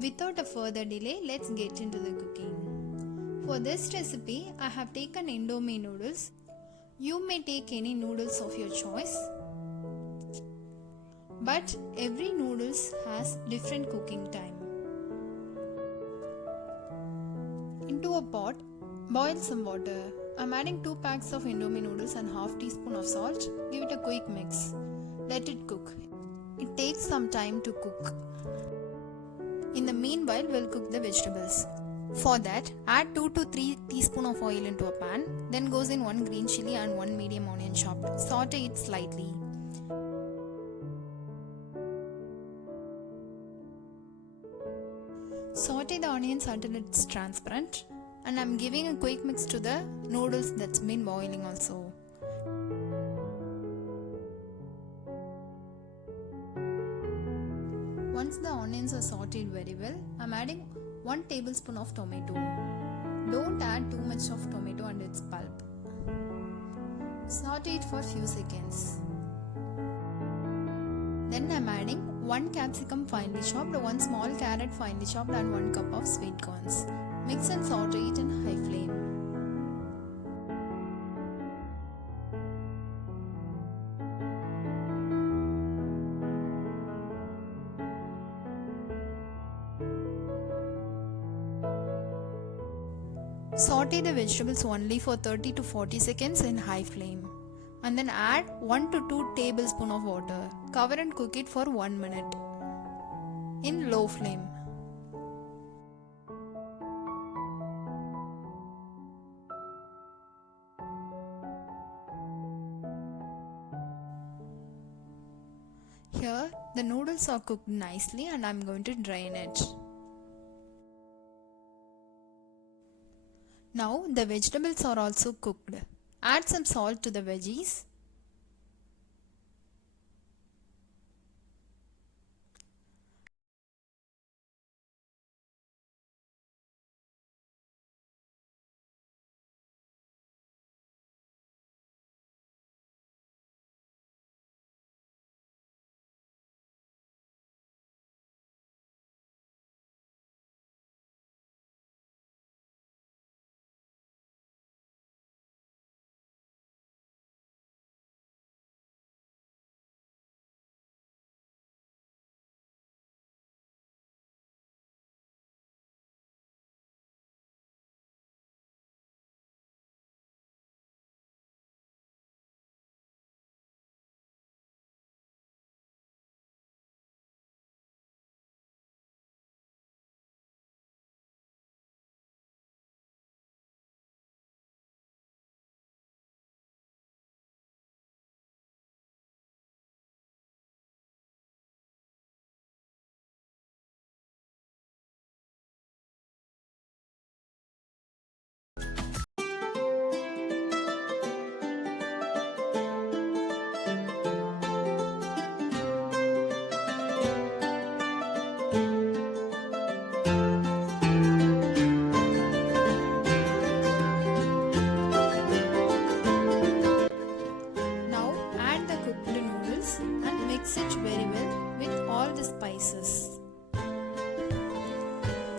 Without a further delay, let's get into the cooking. For this recipe, I have taken indomie noodles. You may take any noodles of your choice, but every noodles has different cooking time. Into a pot, boil some water. I'm adding 2 packs of indomie noodles and half teaspoon of salt. Give it a quick mix. Let it cook. It takes some time to cook. In the meanwhile, we'll cook the vegetables. For that, add 2 to 3 teaspoons of oil into a pan. Then goes in 1 green chili and 1 medium onion chopped. Saute it slightly. Saute the onions until it's transparent. And I'm giving a quick mix to the noodles that's been boiling also. Once the onions are sauteed very well, I'm adding 1 tablespoon of tomato. Don't add too much of tomato and its pulp. Saute it for few seconds. Then I'm adding 1 capsicum finely chopped, 1 small carrot finely chopped and 1 cup of sweet corns. Mix and saute it in high flame. Saute the vegetables only for 30 to 40 seconds in high flame. And then add 1 to 2 tablespoons of water. Cover and cook it for 1 minute in low flame. Here the noodles are cooked nicely and I'm going to drain it. Now the vegetables are also cooked. Add some salt to the veggies.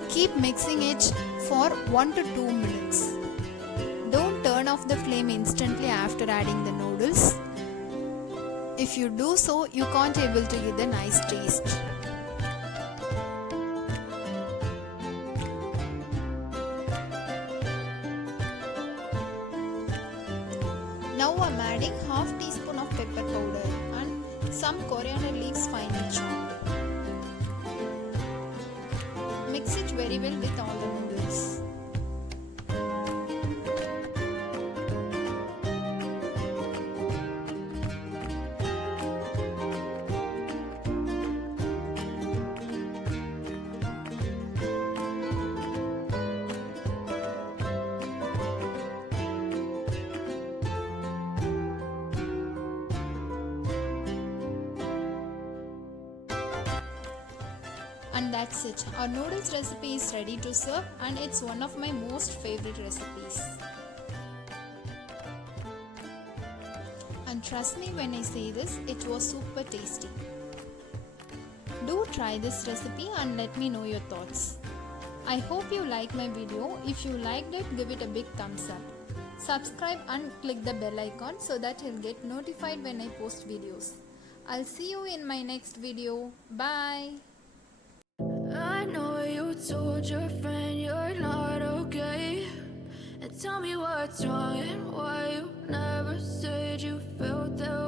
Keep mixing it for 1 to 2 minutes. Don't turn off the flame instantly after adding the noodles. If you do so, you can't able to get the nice taste. Now I'm adding half teaspoon of pepper powder and some coriander leaves finely chopped. Mix it very well with all the noodles. And that's it. Our noodles recipe is ready to serve and it's one of my most favorite recipes. And trust me when I say this, it was super tasty. Do try this recipe and let me know your thoughts. I hope you like my video. If you liked it, give it a big thumbs up. Subscribe and click the bell icon so that you'll get notified when I post videos. I'll see you in my next video. Bye. I know you told your friend you're not okay, and tell me what's wrong and why you never said you felt that way.